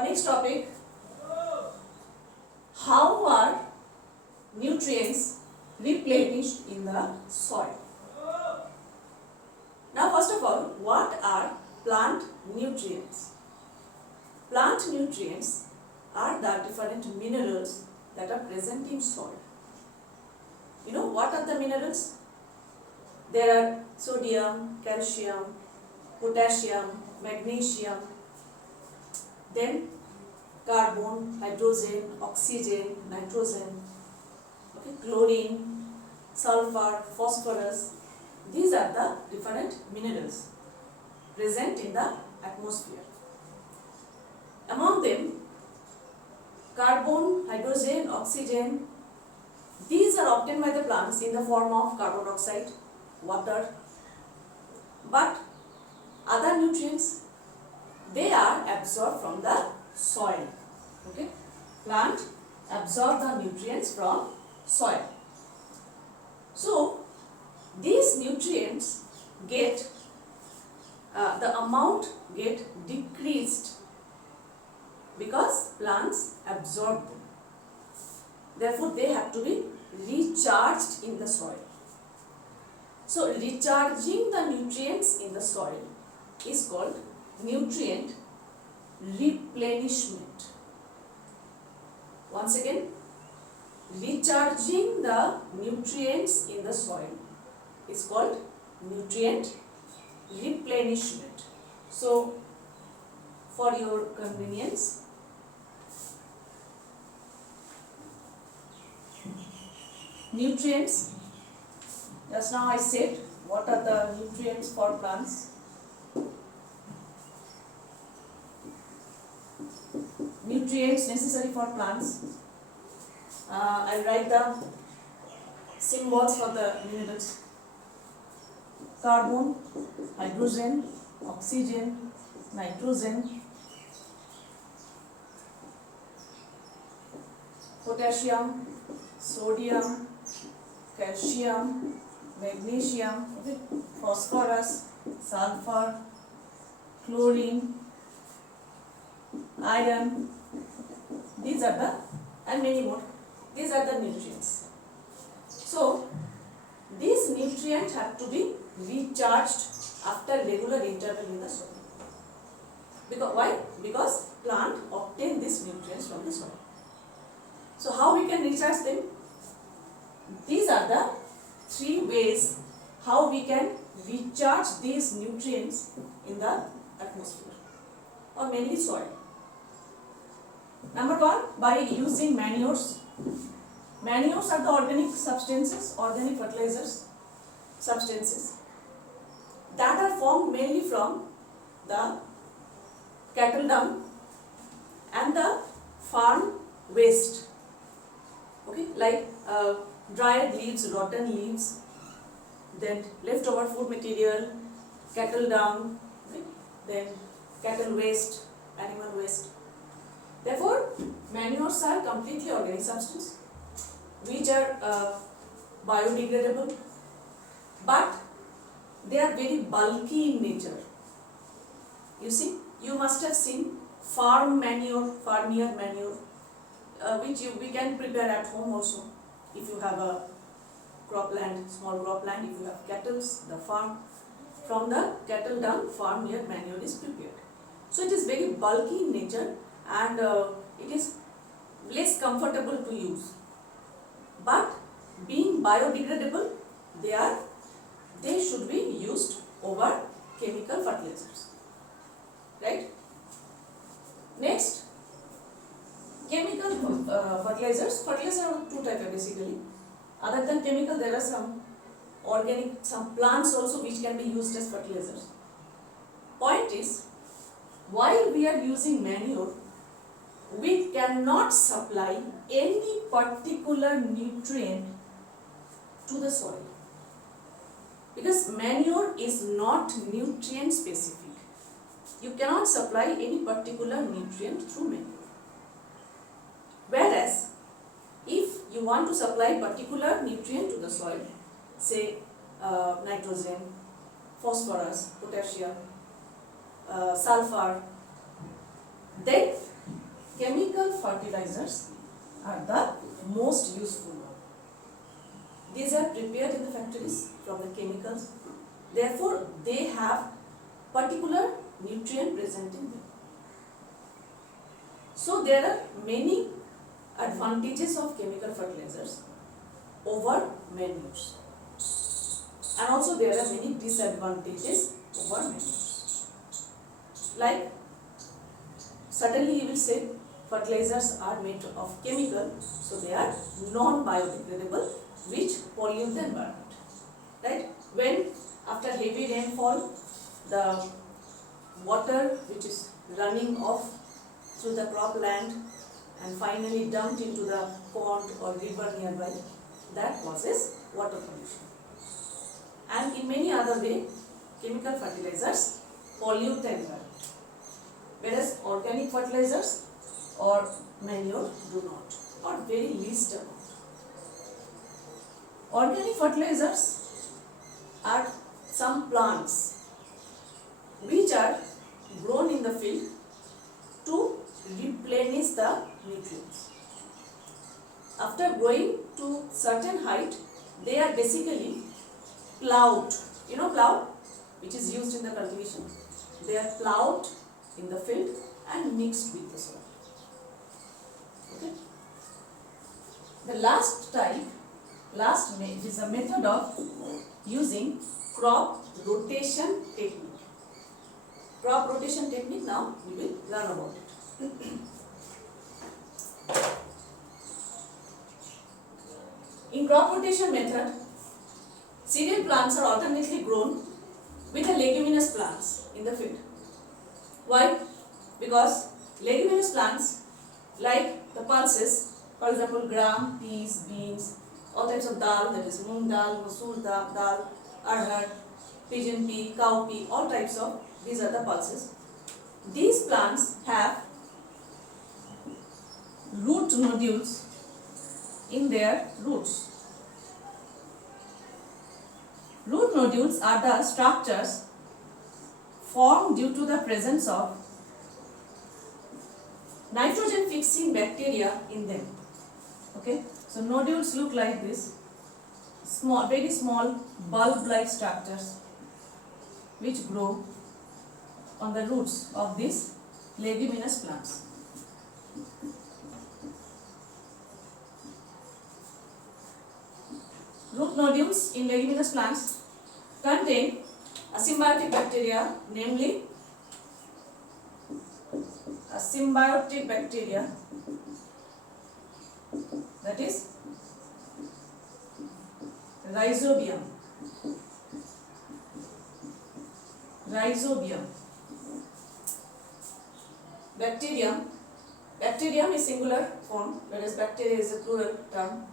Our next topic, how are nutrients replenished in the soil? Now first of all, what are plant nutrients? Plant nutrients are the different minerals that are present in soil. You know what are the minerals? There are sodium, calcium, potassium, magnesium, then carbon, hydrogen, oxygen, nitrogen, chlorine, sulfur, phosphorus. These are the different minerals present in the atmosphere. Among them, carbon, hydrogen, oxygen, these are obtained by the plants in the form of carbon dioxide, water. But other nutrients, they are absorbed from the soil. Okay, plant absorb the nutrients from soil. So these nutrients get the amount get decreased because plants absorb them. Therefore, they have to be recharged in the soil. So recharging the nutrients in the soil is called nutrient replenishment. Once again, recharging the nutrients in the soil is called nutrient replenishment. So, for your convenience, nutrients, just now I said what are the nutrients for plants. Nutrients necessary for plants. I'll write the symbols for the minerals. Carbon, hydrogen, oxygen, nitrogen, potassium, sodium, calcium, magnesium, phosphorus, sulfur, chlorine, iron. These are the, and many more. These are the nutrients. So these nutrients have to be recharged after regular interval in the soil. Because why? Because plant obtain these nutrients from the soil. So how we can recharge them? These are the three ways how we can recharge these nutrients in the atmosphere or mainly soil. Number one, by using manures. Manures are the organic substances, organic fertilizers, substances that are formed mainly from the cattle dung and the farm waste. Okay, like dried leaves, rotten leaves, then leftover food material, cattle dung, okay, then cattle waste, animal waste. Therefore, manures are completely organic substances which are biodegradable, but they are very bulky in nature. You see, you must have seen farm manure, farmyard manure, which we can prepare at home also. If you have a cropland, small cropland, if you have cattle, the farm, from the cattle dung, farmyard manure is prepared. So it is very bulky in nature and it is less comfortable to use. But being biodegradable, they should be used over chemical fertilizers. Right? Next, chemical fertilizers. Fertilizers are two types basically. Other than chemical, there are some organic, some plants also which can be used as fertilizers. Point is, while we are using manure, we cannot supply any particular nutrient to the soil because manure is not nutrient specific. You cannot supply any particular nutrient through manure. Whereas, if you want to supply particular nutrient to the soil, say nitrogen, phosphorus, potassium, sulfur, then chemical fertilizers are the most useful one. These are prepared in the factories from the chemicals. Therefore, they have particular nutrient present in them. So there are many advantages of chemical fertilizers over manures, and also there are many disadvantages over manures. Like, certainly you will say fertilizers are made of chemical, so they are non-biodegradable, which pollute the environment. Right? When after heavy rainfall, the water which is running off through the cropland and finally dumped into the pond or river nearby, that causes water pollution. And in many other ways, chemical fertilizers pollute the environment, whereas organic fertilizers or manure do not, or very least amount. Organic fertilizers are some plants which are grown in the field to replenish the nutrients. After growing to certain height, they are basically plowed. You know plow, which is used in the cultivation. They are plowed in the field and mixed with the soil. Okay. The last type, is a method of using crop rotation technique. Crop rotation technique, now we will learn about it. In crop rotation method, cereal plants are alternately grown with the leguminous plants in the field. Why? Because leguminous plants, like the pulses, for example gram, peas, beans, all types of dal, that is moong dal, masoor dal, arhar, pigeon pea, cow pea, all types of, these are the pulses. These plants have root nodules in their roots. Root nodules are the structures formed due to the presence of nitrogen fixing bacteria in them. Okay, so nodules look like this, small, very small bulb-like structures which grow on the roots of these leguminous plants. Root nodules in leguminous plants contain a symbiotic bacteria, namely a symbiotic bacteria, that is Rhizobium. Rhizobium. Bacterium is singular form, whereas bacteria is a plural term.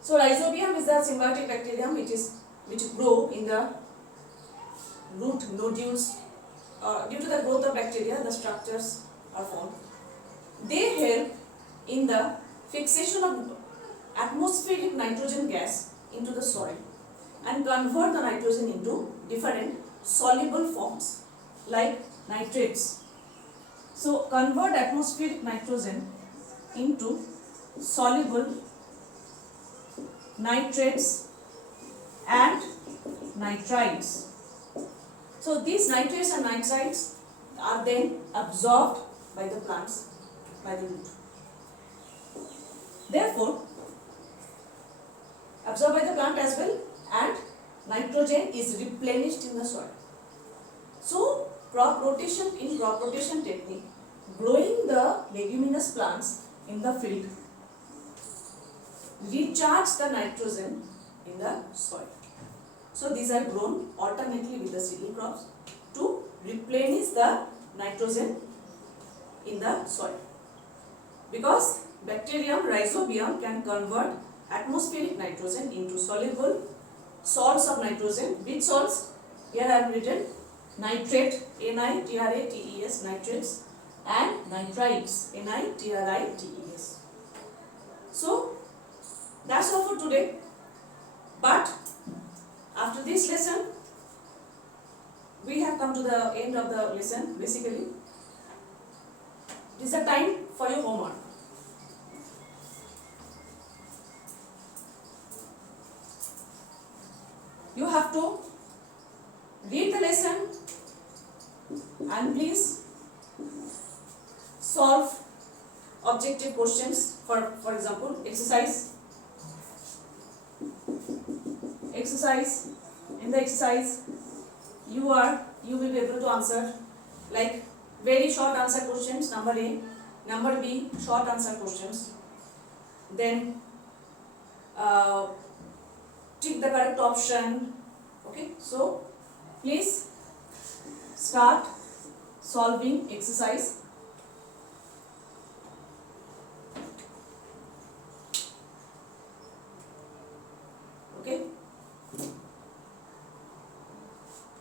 So Rhizobium is the symbiotic bacterium which grow in the root nodules. Due to the growth of bacteria, the structures are formed. They help in the fixation of atmospheric nitrogen gas into the soil and convert the nitrogen into different soluble forms like nitrates. So convert atmospheric nitrogen into soluble nitrates and nitrites. So these nitrates and nitrites are then absorbed by the plants, by the root. Therefore, absorbed by the plant as well, and nitrogen is replenished in the soil. So crop rotation technique, growing the leguminous plants in the field recharge the nitrogen in the soil. So these are grown alternately with the cereal crops to replenish the nitrogen in the soil. Because bacterium Rhizobium can convert atmospheric nitrogen into soluble salts of nitrogen. Which salts? Here I have written nitrate, Nitrates, nitrates, and nitrites, Nitrites. So that's all for today. But after this lesson, we have come to the end of the lesson. Basically, It is the time for your homework. You have to read the lesson and please solve objective questions. For example, exercise. In the exercise, you will be able to answer like very short answer questions, number A, number B, short answer questions. Then tick the correct option. Okay, so please start solving exercise